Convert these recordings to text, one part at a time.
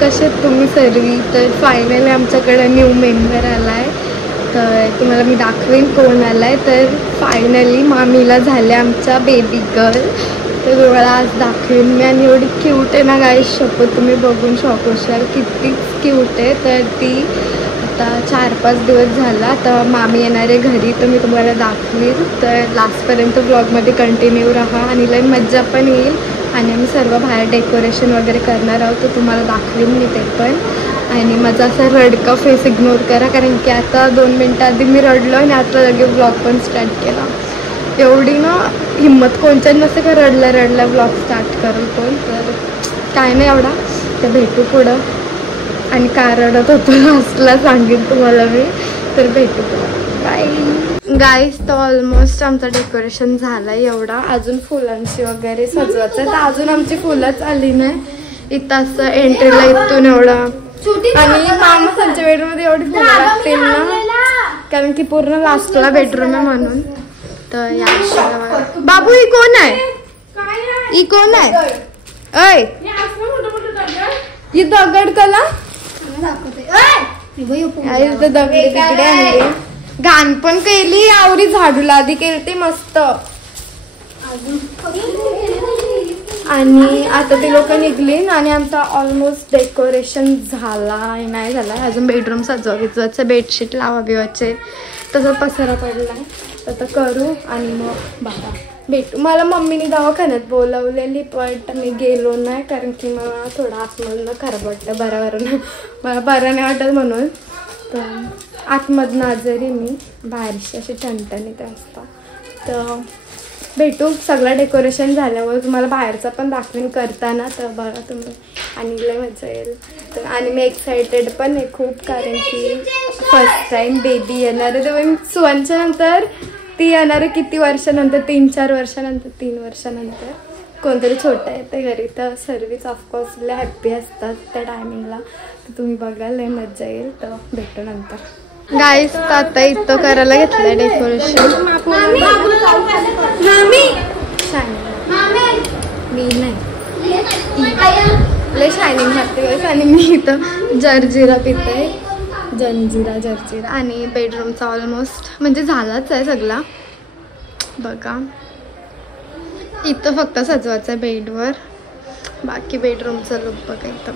कसे तुम्ही सर्व? तर फायनली आमच्याकडे न्यू मेंबर आला आहे, तर तुम्हाला मी दाखवेन कोण आला आहे. तर फायनली मामीला झाले आमच्या बेबी गर्ल, तर तुम्हाला आज दाखवेन मी. आणि एवढी क्यूट आहे ना गाईस, शपथ तुम्ही बघून शॉक होशाल, किती क्यूट आहे. तर ती आता 4-5 दिवस झाला, तर मामी येणार आहे घरी, तर मी तुम्हाला दाखवेन. तर लास्टपर्यंत ब्लॉगमध्ये कंटिन्यू राहा आणि लई मज्जा पण येईल. आणि आम्ही सर्व बाहेर डेकोरेशन वगैरे करणार आहोत, तर तुम्हाला दाखवेन मी ते पण. आणि माझा असा रडका फेस इग्नोर करा, कारण की आता 2 मिनटं आधी मी रडलो आणि आता लगेच ब्लॉग पण स्टार्ट केला. एवढी ना हिंमत कोणच्या नसते का रडल्या ब्लॉग स्टार्ट करून कोण. तर काय नाही एवढा, तर भेटू पुढं. आणि का रडत होतो लास्टला सांगेन तुम्हाला मी. तर भेटू पुढं, बाय गाईस. तर ऑलमोस्ट आमचं डेकोरेशन झालं आहे. एवढा अजून फुलांची वगैरे सजवायचं, तर अजून आमची फुलंच आली नाही. इथं असं एंट्रीला इथून एवढा, आणि मामा त्यांच्या बेडरूममध्ये एवढी फुलं लागतील ना, कारण की पूर्ण लास्टला बेडरूम आहे म्हणून. तर या बाबू ही कोण आहे? ही कोण आहे? ऐ ही दगड कला दगड तिकडे आणली, घाण पण केली, आवरी झाडूला आधी केली ती मस्त. आणि आता ती लोक निघली आणि आमचा ऑलमोस्ट डेकोरेशन झाला नाही झाला अजून. बेडरूम सजवायचं, बेडशीट लावा बिवायचे, तसं पसारा पडलाय. तर करू आणि मग बाबा भेटू. मला मम्मीने दवाखान्यात बोलावलेली, पण मी गेलो नाही, कारण की मला थोडं आतमधनं खराब वाटतं, मला बरं नाही वाटत म्हणून. तर आतमधनं आजारी मी, बाहेरशी अशी ठणठणीत असतात. तर भेटू सगळं डेकोरेशन झाल्यावर, तुम्हाला बाहेरचा पण दाखवेन करताना, तर बघा तुम्ही आणि लय मजा येईल. तर आणि मी एक्सायटेड पण आहे खूप, कारण की फर्स्ट टाइम बेबी येणार आहे. तेव्हा सुवांच्या नंतर ती येणार आहे, किती वर्षानंतर, 3-4 वर्षानंतर, 3 वर्षानंतर कोणतरी छोटं येते घरी. तर सर्वच ऑफकोर्स लय हॅप्पी असतात त्या टायमिंगला. तर तुम्ही बघाल लय मजा येईल. तर भेटू नंतर गाईस. तर आता इथं करायला घेतलंय डेकोरेशन मी नाही, लय शायनिंग मारते गाईस. आणि मी इथं जर्जिरा पिते, जर्जिरा. आणि बेडरूमचा ऑलमोस्ट म्हणजे झालाच आहे सगळा. बघा इथं फक्त सजवायचं आहे बेडवर, बाकी बेडरूमचा लुक बघा इथं.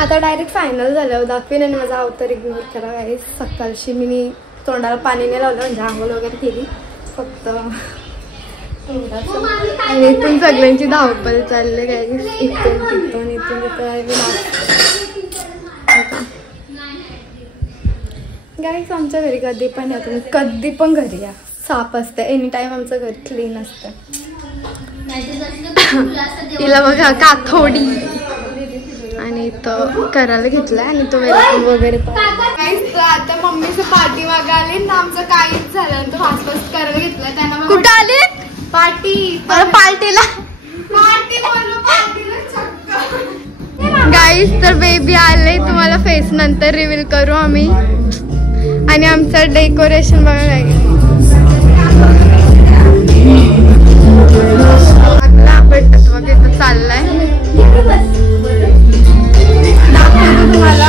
आता डायरेक्ट फायनल झाल्यावर दाखवेन. आणि माझा अवतार इग्नोर करा गाईस. सकाळशी मी तोंडाला पाणी नाही लावलं, म्हणजे आंघोळ वगैरे केली फक्त. आणि इथून सगळ्यांची धावपळ चालले गाईस, इथून तिथून गाईस. आमच्या घरी कधी पण या, तुम्ही कधी पण घरी या, साफ असते एनी टाइम, आमचं घर क्लीन असतं. तिला बघा काथोडी. आणि तो करायला घेतलाय आणि तो वेलकम वगैरे. आता मम्मीचं पार्टी मागे आली ना, आमचं काहीच झालं, तो फास्ट फास्ट करायला घेतलाय. त्यांना कुठं आले पार्टीला गाईस. तर बेबी आले, तुम्हाला फेस नंतर रिव्हील करू आम्ही. आणि आमचं डेकोरेशन बघा गाईस, भेटत वगैरे चाललाय. दाखवतो तुम्हाला.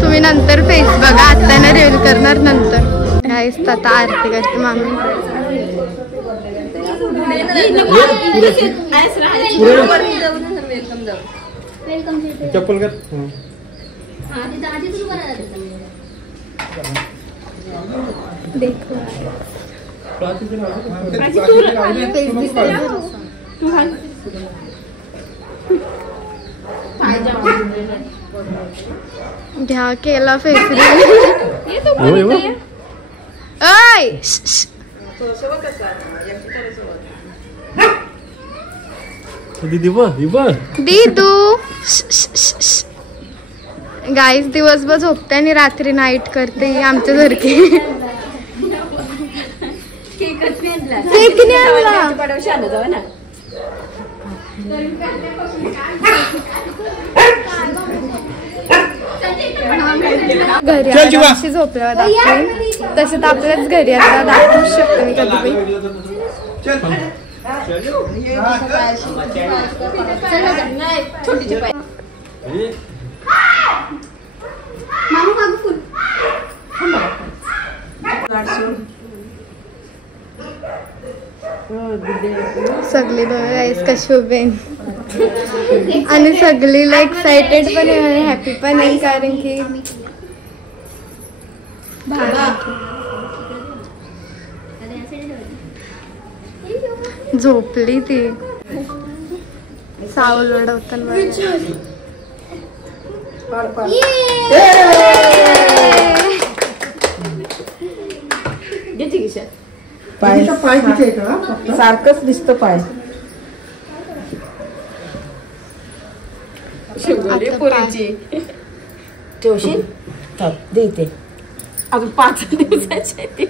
तुम्ही नंतर फेस बघा, आता ना रिव्हील करणार नंतर. गाईस आता आरती करते मामी. चप्पल कर. देखो घ्या केला फेस रिव्हील. दीदू गाईस दिवसभर झोपते आणि रात्री नाईट करते आमच्या सारखी. केक नाही आणला. घरी आल्याशी झोपल्यावर दाखवेन. तसं तर आपल्याच घरी आता दाखवू शकतो मी कधी. सगळी बघायस कशी उभे आणि सगळीला एक्साइटेड पण आहे आणि हॅपी पण आहे कारण की झोपली ती सावल ओढवताना. पाय सारखंच दिसतं पाय. ठेवशील देते अजून 5 दिवसाचे ते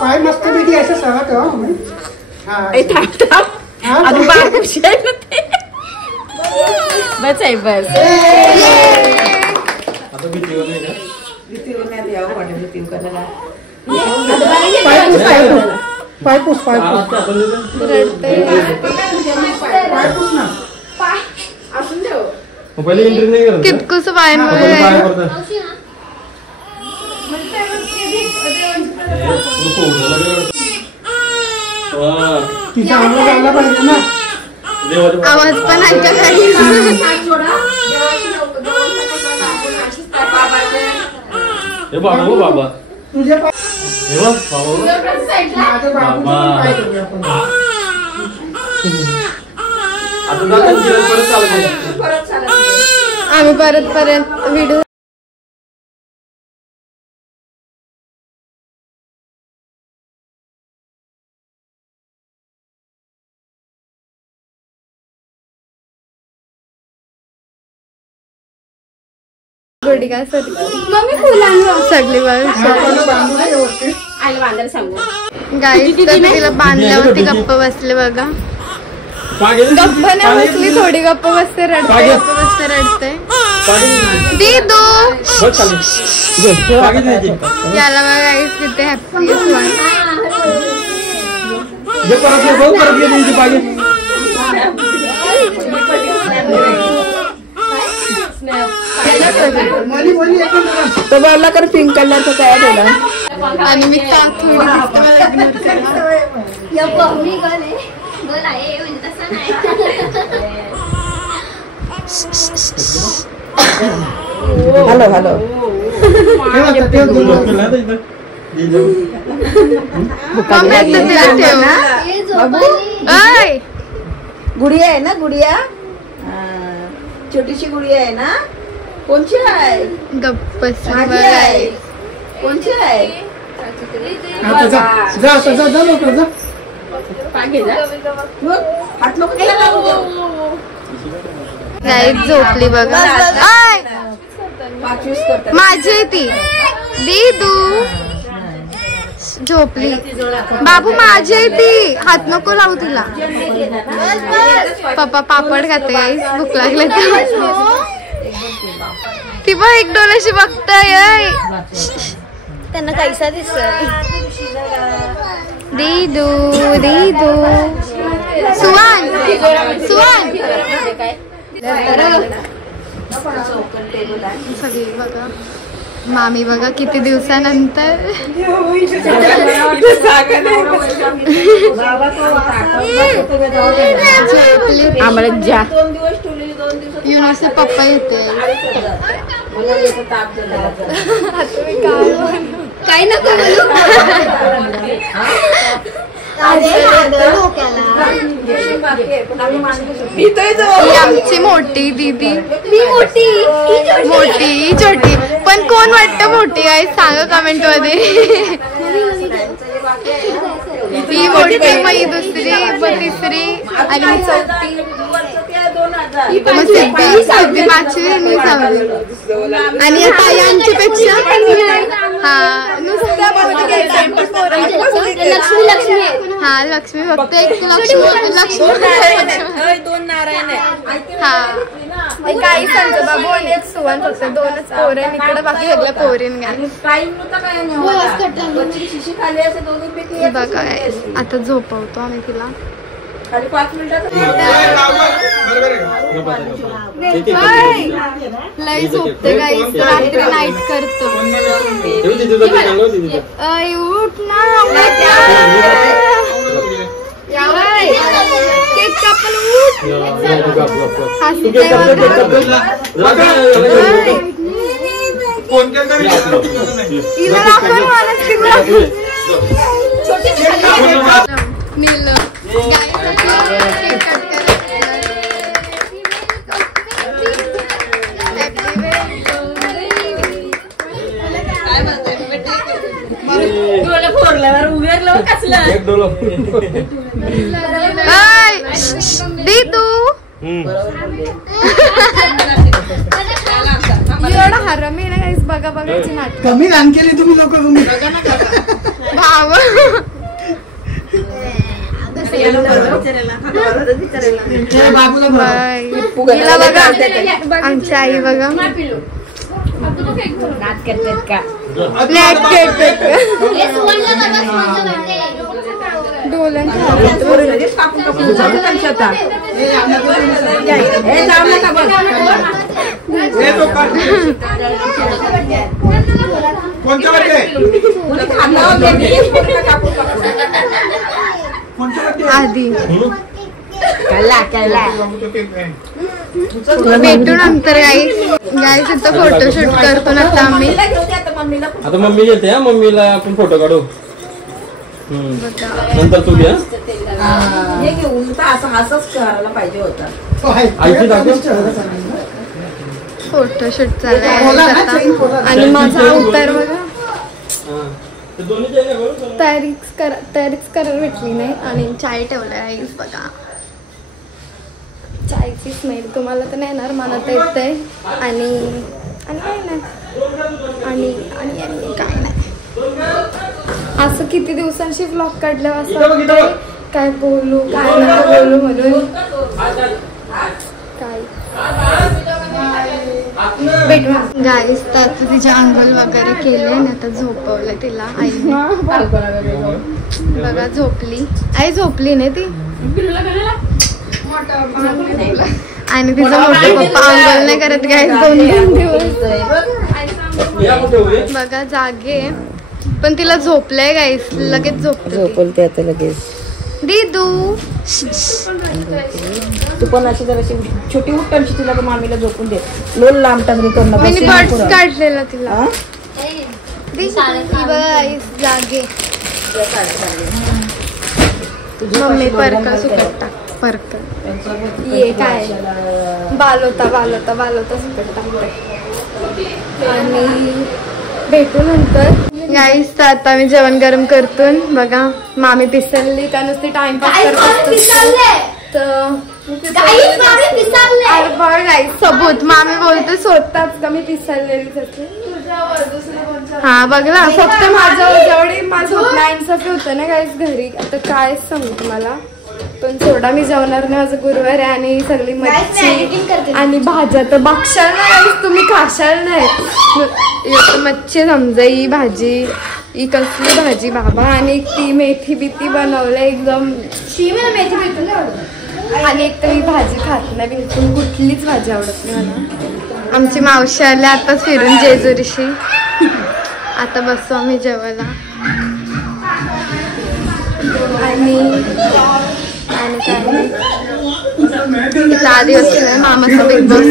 पाय मस्त पैकी असं सगळं अजून 12 दिवशी आहे ना ते. बस आहे बस. पायपूस कितकुस पाय आवाज पण बाबा तुझे आम्ही परत व्हिडिओ सगळी गाई तिला बांधल्यावरती गप्प बसले बघा. गप्प नाही बसली थोडी गप्प बसते रडते. दीदू याला बघा गाईस किती हॅपी तो बोलला कर पिंक कलरचा तयार झाला. आणि मी हॅलो हॅलो गुडिया आहे ना गुडिया छोटीशी गुडिया आहे ना. कोणची आहे गप्प कोणची आहे झोपली बघा. माझी ती दीदू झोपली. बाबू माझी आहे ती हात नको लावू तिला. पप्पा पापड खाते गाईस भूक लागले ती पण एक डोळ्याशी बघताय. त्यांना कैसा दिसत दीदू दीदू सुवान सगळी बघा. मामी बघा किती दिवसानंतर आम्हाला जा युनोचे पप्पा येते. काही नको आमची मोठी दीदी मोठी छोटी पण कोण वाटतं मोठी आहे सांगा कमेंट मध्ये. ही मोठी मग ही दुसरी मग तिसरी आणि चौथी सहावी 5वी मी 6वी आणि आता यांची पेक्षा हा नुसत्या लक्ष्मी हा लक्ष्मी फक्त एक लक्ष्मी दोन नारायण आहे. हा एक आई संजय बाबू आणि एक सुवन फक्त दोनच पोरं इकडे बाकी सगळ्या पोरीन गाय. बघा आता झोपवतो आम्ही तिला. 5 मिनिटात लय झोपते गाईस रात्री नाईट करतो. उठ ना केक कापल उठ. नील तू एवढा हरम आहे ना गाईस. बघा बघायची नाटक कमी लहान केली तुम्ही लोक. तुम्ही भाव तिला बघा आमची आई बघा डोलन आधी भेटू नंतर गाईस. गाईस इथं फोटोशूट करतो ना आता आम्ही. आता मम्मी येते. मम्मीला आपण फोटो काढू नंतर. तू घ्या फोटोशूट चाललाय आणि माझा अवतार बघा. तयारीच करायला भेटली नाही आणि चाय ठेवलाय आईस बघा. चायची स्मेल तुम्हाला तर नाही येणार मला तर येतंय. आणि काय नाही आणि काय नाही. असं किती दिवसांशी व्लॉग काढलं असं वाटतंय काय बोलू काय नको बोलू म्हणून. काय भेटू गाईस. तर आता तिचे अंघोळ वगैरे केले आणि आता झोपवलं तिला आईने. बघा झोपली. आई झोपली नाही ती. आणि तिचा मोठा पप्पा अंघोळ नाही करत गाईस 2-3 दिवस. बघा जागे पण तिला झोपलंय गाईस. लगेच झोपते आता लगेच. दीदू तू पण अशी जराशी छोटी उठ्टांची तिला मामीला झोपून दे. लोल लांब टाकली करणं मी बर्ड्स काढलेला तिला. बघा गाईस जागे. मम्मी परका सुकट टाक. परका ये काय बालोता सुकट टाकते. आणि भेटू नंतर गाईस. तर आता मी जेवण गरम करतो. बघा मामी पिसलली का नुसती टाइमपास करत गाईस. सबूत मामी बोलते स्वतःच का मी पिसललेली. हा बघला फक्त माझं जेवढी माझं नाइन्साफी होतं ना गाईस घरी. आता काय सांगू तुम्हाला. पण सोडा मी जेवणार नाही. माझं गुरुवार आहे आणि सगळी मच्छी आणि भाज्या तर बघशाल नाही तुम्ही खाशाल नाही. मच्छी समजा ही भाजी ही कसली भाजी बाबा. आणि ती मेथी बिथी बनवलं एकदम. मेथी बिथी आणि एक तर ही भाजी खात नाही बिलकुल. कुठलीच भाजी आवडत नाही मला. आमची मावशी आली आताच फिरून जेजुरीशी. आता बसतो आम्ही जेवायला. आणि काय 10 दिवस मामाचा बिग बॉस.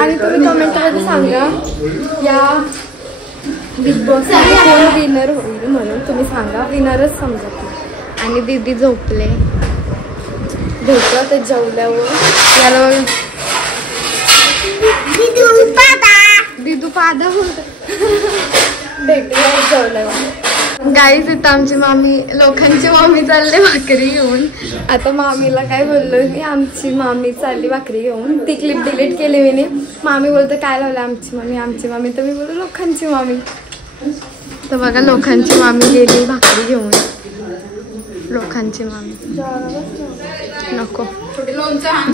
आणि तुम्ही कमेंटमध्ये सांगा या बिग बॉस कोण विनर होईल म्हणून. तुम्ही सांगा. विनरच समजत नाही. आणि दीदी झोपले. भेटू ते जेवल्यावर. याला दिदू पादा बोलतो. भेटूया जेवल्यावर. गाईस इथं आमची मामी लोकांची मामी चालले भाकरी घेऊन. आता मामीला काय बोललो की आमची मामी चालली भाकरी घेऊन. ती क्लिप डिलीट केली मी. मामी बोलतो काय लावलं आमची मामी. तर मी बोललो लोकांची मामी. तर बघा लोकांची मामी गेली भाकरी घेऊन. लोकांची मामी नको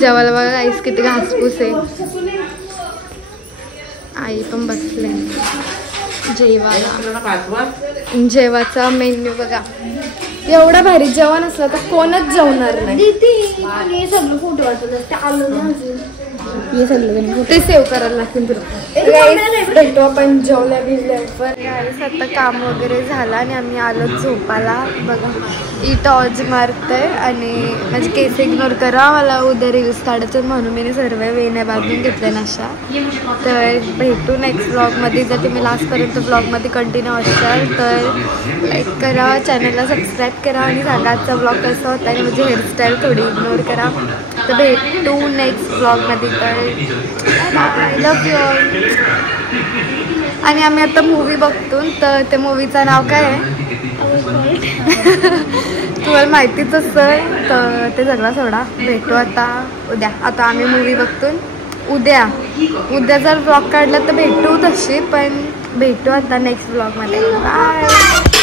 जेवायला बघा आईस किती घासपूस आहे. आई पण बसले जेवाचा मेन्यू बघा. एवढा भारी जेवण असलं तर कोणच जेवणार नाही. ते सेव्ह करायला लागतील तुला. भेटू आपण जेवल्या गेल्यावर. आता काम वगैरे झालं आणि आम्ही आलो झोपाला. बघा ही टॉर्च मारतंय आणि माझे केस इग्नोर करा, मला उद्या रील्स काढायचे म्हणून मी सर्व वेण्या बांधून घेतल्या नशा. तर भेटू नेक्स्ट ब्लॉगमध्ये. जर तुम्ही लास्टपर्यंत ब्लॉगमध्ये कंटिन्यू असाल तर लाईक करा, चॅनलला सबस्क्राईब करा आणि सांगा आजचा ब्लॉग कसा होता आणि माझी हेअरस्टाईल थोडी इग्नोर करा. तर भेटू नेक्स्ट ब्लॉगमध्ये. तर आय लव्ह यू ऑल. आणि आम्ही आता मूवी बघतो. तर त्या मूवीचं नाव काय आहे तुम्हाला माहितीच असेल. तर ते सगळं सोडा. भेटू आता उद्या. आता आम्ही मूवी बघतो उद्या जर ब्लॉग काढला तर भेटू तशी, पण भेटू आता नेक्स्ट ब्लॉगमध्ये. बाय.